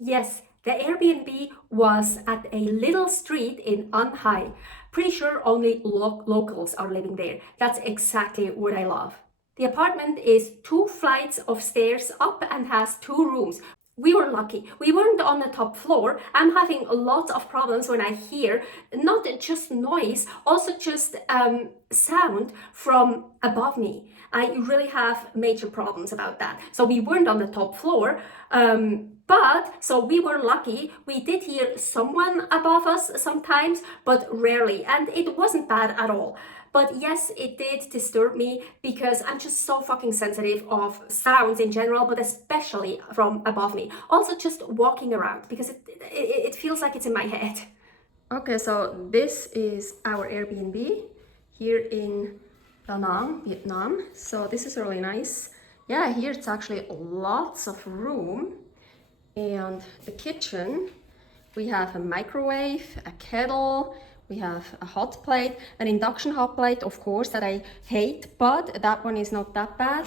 Yes, the Airbnb was at a little street in Anhai. Pretty sure only locals are living there. That's exactly what I love. The apartment is 2 flights of stairs up and has 2 rooms. We were lucky. We weren't on the top floor. I'm having lots of problems when I hear not just noise, also just sound from above me. I really have major problems about that. So we weren't on the top floor, but so we were lucky. We did hear someone above us sometimes, but rarely, and it wasn't bad at all. But yes, it did disturb me because I'm just so fucking sensitive of sounds in general, but especially from above me. Also just walking around because it feels like it's in my head. Okay, so this is our Airbnb here in Da Nang, Vietnam. So this is really nice. Yeah, here it's actually lots of room. And the kitchen, we have a microwave, a kettle, we have a hot plate, an induction hot plate, of course, that I hate, but that one is not that bad.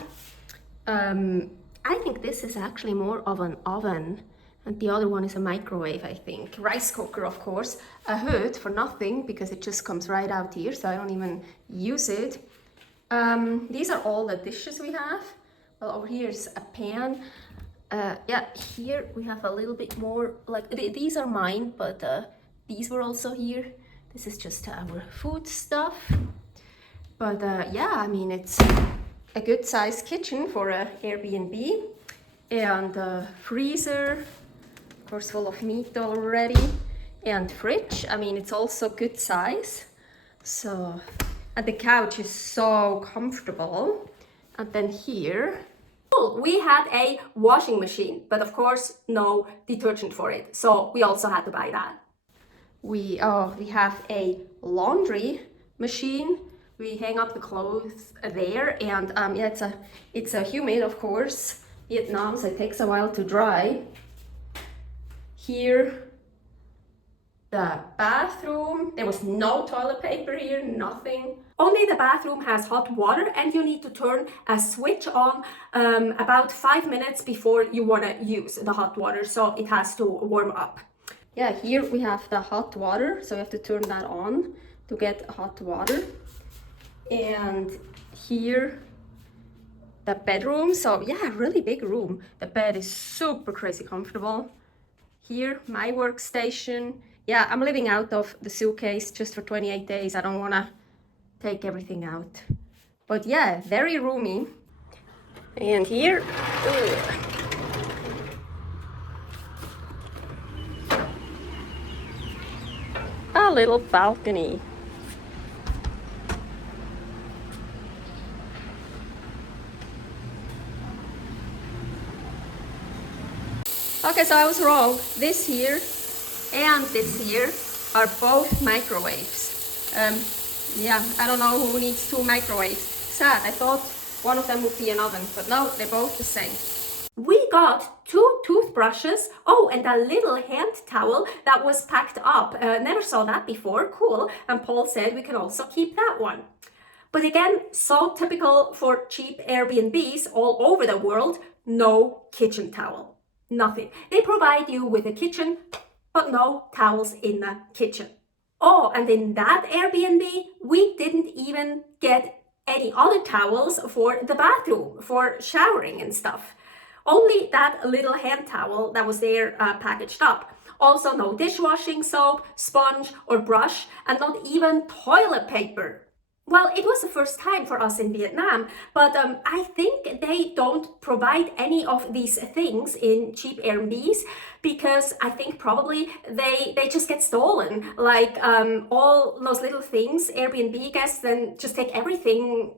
I think this is actually more of an oven, and the other one is a microwave, I think. Rice cooker, of course. A hood for nothing, because it just comes right out here, so I don't even use it. These are all the dishes we have. Well, over here is a pan. Yeah, here we have a little bit more, like, these are mine, but these were also here. This is just our food stuff. But yeah, I mean, it's a good sized kitchen for a Airbnb. And freezer, of course, full of meat already. And fridge, I mean, it's also good size. So, and the couch is so comfortable. And then here, we had a washing machine, but of course no detergent for it, so we also had to buy that. We have a laundry machine. We hang up the clothes there, and yeah, it's a humid, of course, Vietnam, so it takes a while to dry. Here, the bathroom. There was no toilet paper here, nothing. Only the bathroom has hot water, and you need to turn a switch on about 5 minutes before you want to use the hot water, so it has to warm up. Yeah, here we have the hot water, so you have to turn that on to get hot water. And here, the bedroom. So yeah, really big room. The bed is super crazy comfortable. Here, my workstation. Yeah, I'm living out of the suitcase just for 28 days. I don't want to take everything out. But yeah, very roomy. And here, a little balcony. Okay, so I was wrong. This here and this here are both microwaves. Yeah, I don't know who needs 2 microwaves. Sad, I thought one of them would be an oven, but no, they're both the same. We got 2 toothbrushes, oh, and a little hand towel that was packed up. Never saw that before, cool. And Paul said we can also keep that one. But again, so typical for cheap Airbnbs all over the world, no kitchen towel. Nothing. They provide you with a kitchen, but no towels in the kitchen. Oh, and in that Airbnb, we didn't even get any other towels for the bathroom, for showering and stuff. Only that little hand towel that was there packaged up. Also no dishwashing soap, sponge or brush, and not even toilet paper. Well, it was the first time for us in Vietnam, but I think they don't provide any of these things in cheap Airbnbs because I think probably they just get stolen. Like all those little things, Airbnb guests then just take everything.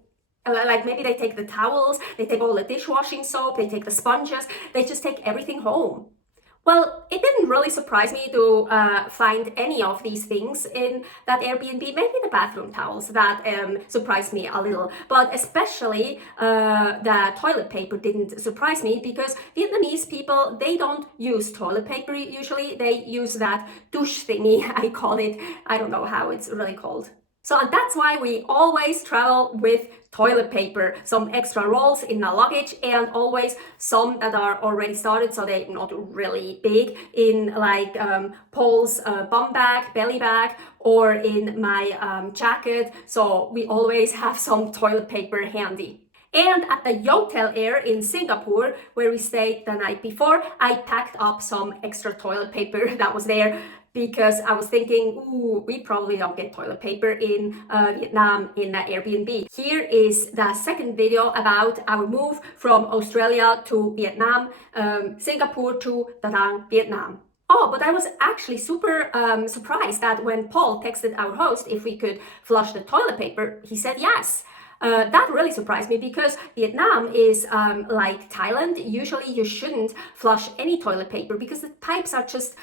Like maybe they take the towels, they take all the dishwashing soap, they take the sponges, they just take everything home. Well, it didn't really surprise me to find any of these things in that Airbnb. Maybe the bathroom towels that surprised me a little, but especially the toilet paper didn't surprise me because Vietnamese people, they don't use toilet paper usually. They use that douche thingy, I call it. I don't know how it's really called. So and that's why we always travel with toilet paper, some extra rolls in the luggage, and always some that are already started, so they're not really big, in like Paul's bum bag, belly bag, or in my jacket. So we always have some toilet paper handy. And at the Hotel Air in Singapore, where we stayed the night before, I packed up some extra toilet paper that was there, because I was thinking, ooh, we probably don't get toilet paper in Vietnam in the Airbnb. Here is the second video about our move from Australia to Vietnam, Singapore to Da Nang, Vietnam. Oh, but I was actually super surprised that when Paul texted our host if we could flush the toilet paper, he said yes. That really surprised me, because Vietnam is like Thailand. Usually you shouldn't flush any toilet paper because the pipes are just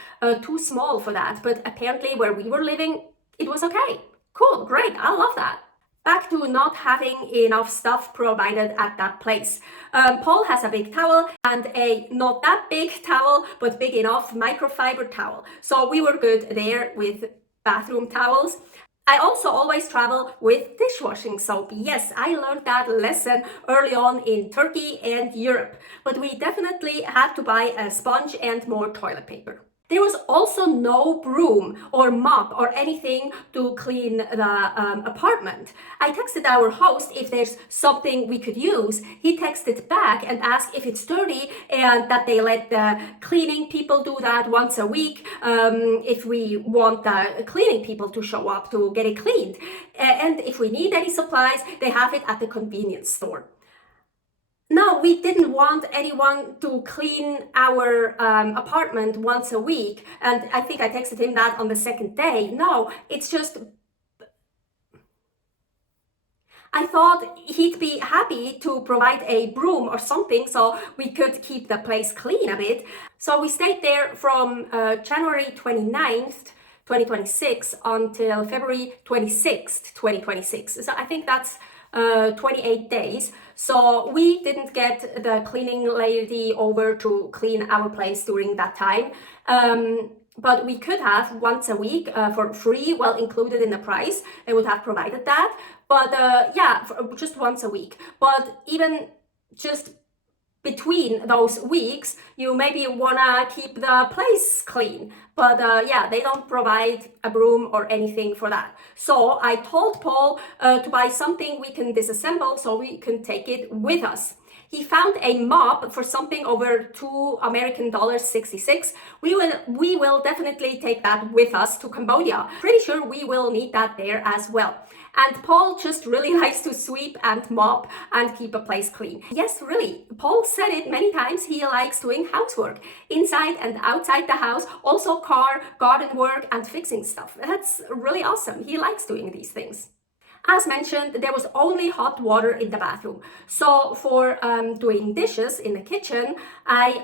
too small for that. But apparently where we were living, it was okay. Cool, great, I love that. Back to not having enough stuff provided at that place. Paul has a big towel and a not that big towel, but big enough microfiber towel. So we were good there with bathroom towels. I also always travel with dishwashing soap. Yes, I learned that lesson early on in Turkey and Europe, but we definitely had to buy a sponge and more toilet paper. There was also no broom or mop or anything to clean the apartment. I texted our host if there's something we could use. He texted back and asked if it's dirty and that they let the cleaning people do that once a week, if we want the cleaning people to show up to get it cleaned. And if we need any supplies, they have it at the convenience store. No, we didn't want anyone to clean our apartment once a week. And I think I texted him that on the second day. No, it's just, I thought he'd be happy to provide a broom or something so we could keep the place clean a bit. So we stayed there from January 29th, 2026 until February 26th, 2026. So I think that's 28 days. So we didn't get the cleaning lady over to clean our place during that time. But we could have once a week for free, well included in the price. They would have provided that. But yeah, just once a week. But even just between those weeks, you maybe wanna keep the place clean. But yeah, they don't provide a broom or anything for that. So I told Paul to buy something we can disassemble so we can take it with us. He found a mop for something over $2 American dollars 66. We will definitely take that with us to Cambodia. Pretty sure we will need that there as well. And Paul just really likes to sweep and mop and keep a place clean. Yes, really. Paul said it many times. He likes doing housework inside and outside the house, also car, garden work, and fixing stuff. That's really awesome. He likes doing these things. As mentioned, there was only hot water in the bathroom. So for doing dishes in the kitchen, I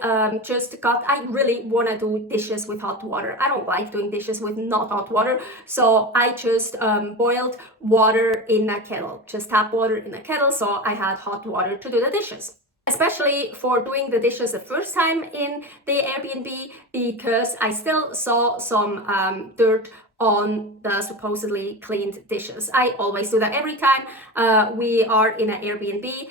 really want to do dishes with hot water. I don't like doing dishes with not hot water. So I just boiled water in a kettle, just tap water in a kettle. So I had hot water to do the dishes. Especially for doing the dishes the first time in the Airbnb, because I still saw some dirt on the supposedly cleaned dishes. I always do that every time we are in an Airbnb.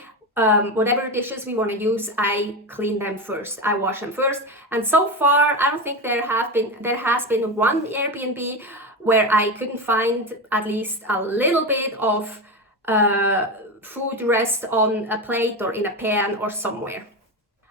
Whatever dishes we want to use, I clean them first. I wash them first. And so far, I don't think there has been one Airbnb where I couldn't find at least a little bit of food rest on a plate or in a pan or somewhere.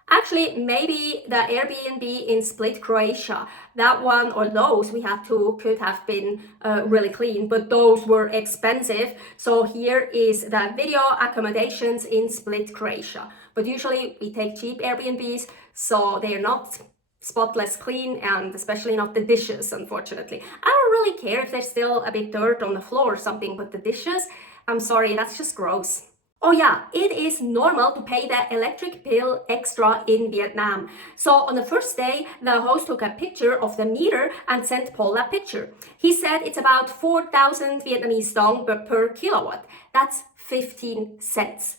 Actually, maybe the Airbnb in Split, Croatia, that one or those we had to could have been really clean, but those were expensive. So here is the video accommodations in Split, Croatia. But usually we take cheap Airbnbs, so they're not spotless clean, and especially not the dishes, unfortunately. I don't really care if there's still a bit dirt on the floor or something, but the dishes, I'm sorry, that's just gross. Oh yeah, it is normal to pay the electric bill extra in Vietnam. So on the first day, the host took a picture of the meter and sent Paul that picture. He said it's about 4,000 Vietnamese dong per kilowatt. That's 15 cents.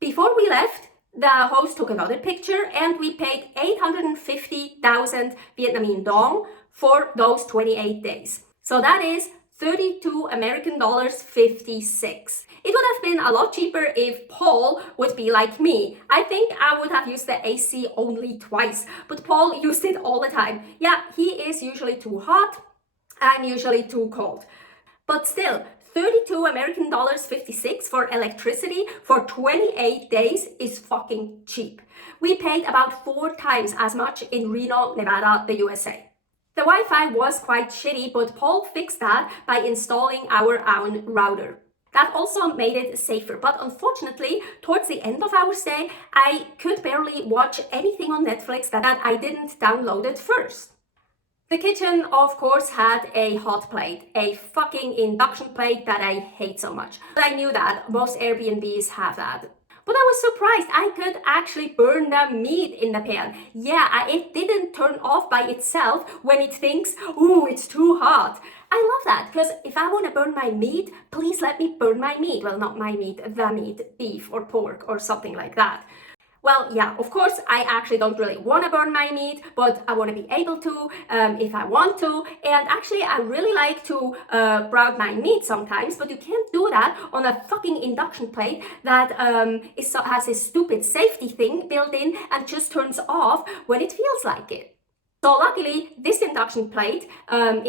Before we left, the host took another picture and we paid 850,000 Vietnamese dong for those 28 days. So that is $32 American dollars 56. It would have been a lot cheaper if Paul would be like me. I think I would have used the AC only twice, but Paul used it all the time. Yeah, he is usually too hot, I'm usually too cold. But still, $32 American dollars 56 for electricity for 28 days is fucking cheap. We paid about 4 times as much in Reno, Nevada, the USA. The Wi-Fi was quite shitty, but Paul fixed that by installing our own router. That also made it safer, but unfortunately, towards the end of our stay, I could barely watch anything on Netflix that I didn't download it first. The kitchen, of course, had a hot plate, a fucking induction plate that I hate so much. But I knew that most Airbnbs have that. But I was surprised I could actually burn the meat in the pan. Yeah, it didn't turn off by itself when it thinks, ooh, it's too hot. I love that, because if I want to burn my meat, please let me burn my meat. Well, not my meat, the meat, beef or pork or something like that. Well, yeah, of course, I actually don't really want to burn my meat, but I want to be able to if I want to. And actually, I really like to brown my meat sometimes, but you can't do that on a fucking induction plate that has this stupid safety thing built in and just turns off when it feels like it. So luckily, this induction plate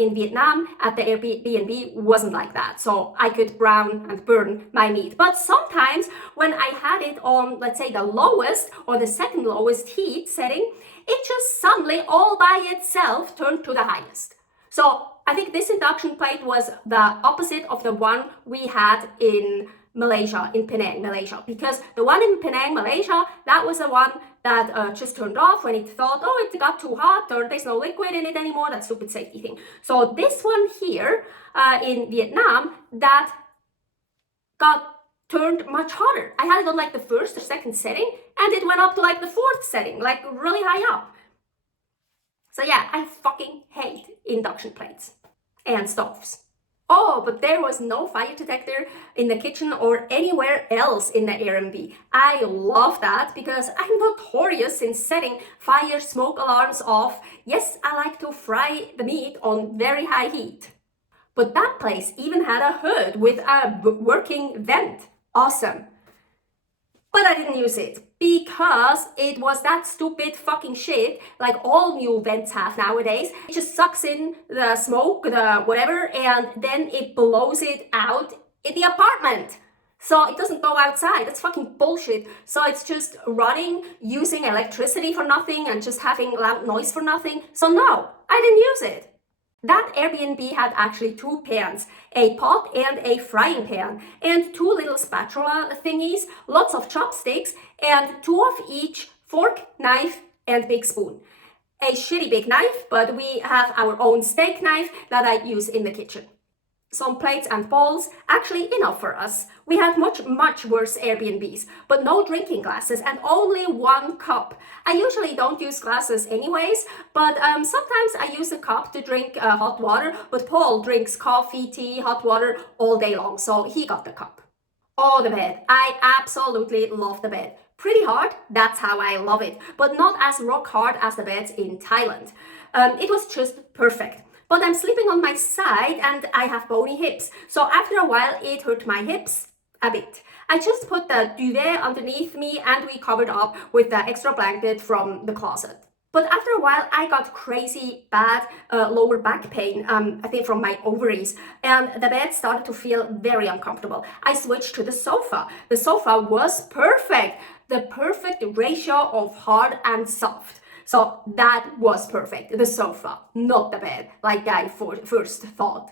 in Vietnam at the Airbnb wasn't like that. So I could brown and burn my meat. But sometimes when I had it on, let's say, the lowest or the second lowest heat setting, it just suddenly all by itself turned to the highest. So I think this induction plate was the opposite of the one we had in Malaysia, in Penang, Malaysia. Because the one in Penang, Malaysia, that was the one that just turned off when it thought, oh, it got too hot or there's no liquid in it anymore, that stupid safety thing. So this one here in Vietnam, that got turned much hotter. I had it on like the first or second setting and it went up to like the 4th setting, like really high up. So yeah, I fucking hate induction plates and stoves. Oh, but there was no fire detector in the kitchen or anywhere else in the Airbnb. I love that because I'm notorious in setting fire smoke alarms off. Yes, I like to fry the meat on very high heat. But that place even had a hood with a working vent. Awesome. But I didn't use it because it was that stupid fucking shit like all new vents have nowadays. It just sucks in the smoke, the whatever, and then it blows it out in the apartment. So it doesn't go outside. That's fucking bullshit. So it's just running, using electricity for nothing and just having loud noise for nothing. So no, I didn't use it. That Airbnb had actually 2 pans, a pot and a frying pan, and 2 little spatula thingies, lots of chopsticks, and 2 of each fork, knife, and big spoon. A shitty big knife, but we have our own steak knife that I use in the kitchen. Some plates and bowls, actually enough for us. We had much worse Airbnbs, but no drinking glasses and only 1 cup. I usually don't use glasses anyways, but sometimes I use a cup to drink hot water, but Paul drinks coffee, tea, hot water all day long, so he got the cup. Oh, the bed. I absolutely love the bed. Pretty hard, that's how I love it, but not as rock hard as the beds in Thailand. It was just perfect. But I'm sleeping on my side and I have bony hips. So after a while, it hurt my hips a bit. I just put the duvet underneath me and we covered up with the extra blanket from the closet. But after a while, I got crazy bad lower back pain, I think from my ovaries. And the bed started to feel very uncomfortable. I switched to the sofa. The sofa was perfect. The perfect ratio of hard and soft. So that was perfect, the sofa, not the bed, like I first thought.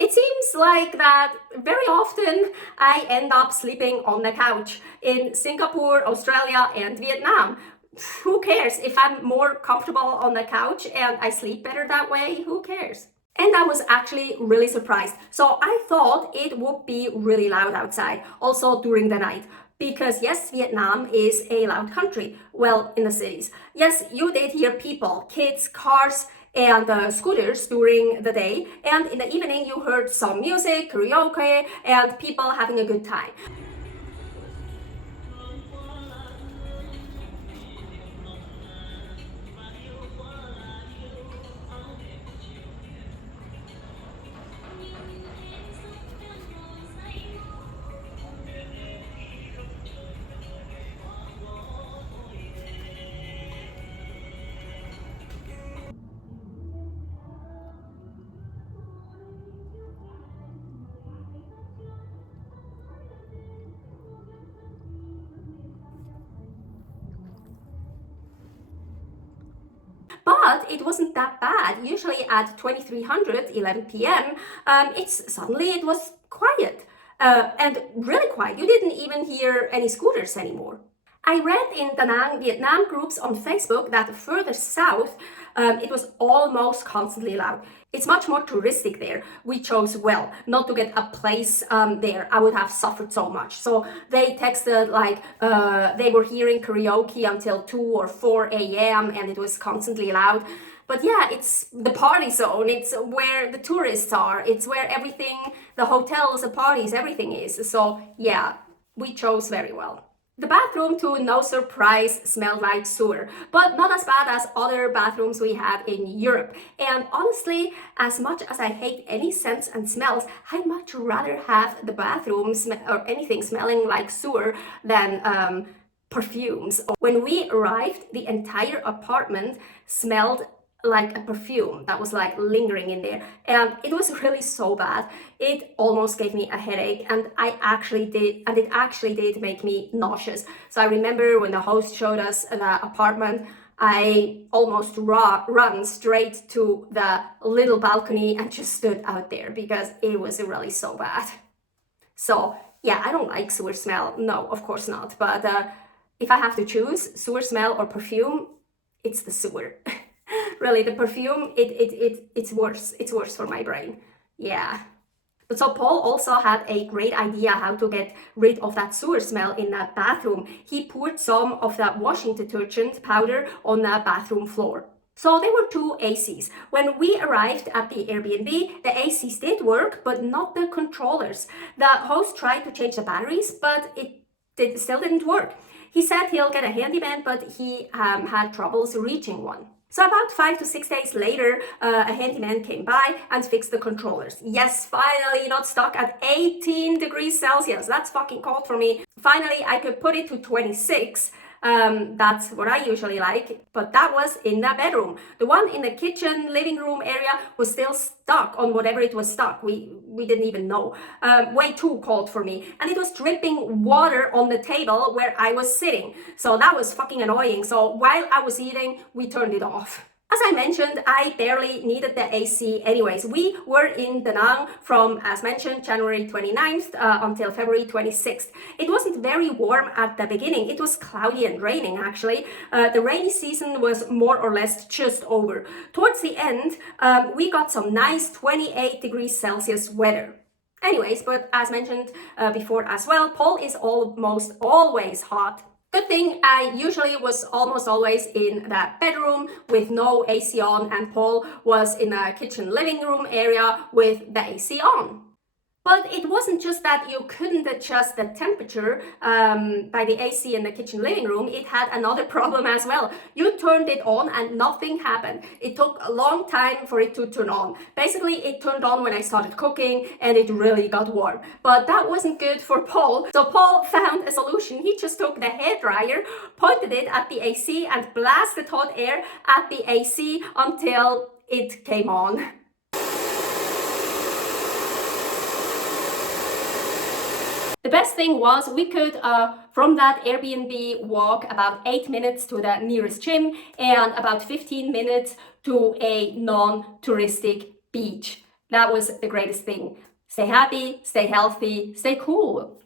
It seems like that very often I end up sleeping on the couch in Singapore, Australia, and Vietnam. Who cares? If I'm more comfortable on the couch and I sleep better that way, who cares? And I was actually really surprised. So I thought it would be really loud outside, also during the night. Because yes, Vietnam is a loud country, well, in the cities. Yes, you did hear people, kids, cars, and scooters during the day. And in the evening, you heard some music, karaoke, and people having a good time. it wasn't that bad. Usually at 2300, 11 p.m., it was quiet and really quiet. You didn't even hear any scooters anymore. I read in Da Nang, Vietnam groups on Facebook that further south, it was almost constantly loud. It's much more touristic there. We chose well not to get a place there. I would have suffered so much. So they texted like they were hearing karaoke until 2 or 4 a.m. and it was constantly loud. But yeah, it's the party zone. It's where the tourists are. It's where everything, the hotels, the parties, everything is. So yeah, we chose very well. The bathroom, to no surprise, smelled like sewer, but not as bad as other bathrooms we have in Europe. And honestly, as much as I hate any scents and smells, I'd much rather have the bathroom or anything smelling like sewer than perfumes. When we arrived, the entire apartment smelled like a perfume that was like lingering in there, and it was really so bad. It almost gave me a headache, and it actually did make me nauseous. So I remember when the host showed us the apartment, I almost run straight to the little balcony and just stood out there because it was really so bad. So yeah, I don't like sewer smell. No, of course not. But if I have to choose sewer smell or perfume, it's the sewer. Really, the perfume, it's worse. It's worse for my brain. Yeah. But so Paul also had a great idea how to get rid of that sewer smell in that bathroom. He poured some of that washing detergent powder on the bathroom floor. So there were 2 ACs. When we arrived at the Airbnb, the ACs did work, but not the controllers. The host tried to change the batteries, but it still didn't work. He said he'll get a handyman, but he had troubles reaching one. So about 5 to 6 days later, a handyman came by and fixed the controllers. Yes, finally not stuck at 18 degrees Celsius. That's fucking cold for me. Finally, I could put it to 26. That's what I usually like, but that was in the bedroom. The one in the kitchen, living room area was still stuck on whatever it was stuck. We didn't even know. Way too cold for me. And it was dripping water on the table where I was sitting. So that was fucking annoying. So while I was eating, we turned it off. As I mentioned, I barely needed the AC anyways. We were in Da Nang from, as mentioned, January 29th until February 26th. It wasn't very warm at the beginning. It was cloudy and raining, actually. The rainy season was more or less just over. Towards the end, we got some nice 28 degrees Celsius weather. Anyways, but as mentioned before as well, Paul is almost always hot. Good thing I usually was almost always in that bedroom with no AC on, and Paul was in the kitchen living room area with the AC on. But it wasn't just that you couldn't adjust the temperature by the AC in the kitchen living room. It had another problem as well. You turned it on and nothing happened. It took a long time for it to turn on. Basically, it turned on when I started cooking and it really got warm. But that wasn't good for Paul. So Paul found a solution. He just took the hairdryer, pointed it at the AC and blasted hot air at the AC until it came on. The best thing was we could, from that Airbnb, walk about 8 minutes to the nearest gym and about 15 minutes to a non-touristic beach. That was the greatest thing. Stay happy, stay healthy, stay cool.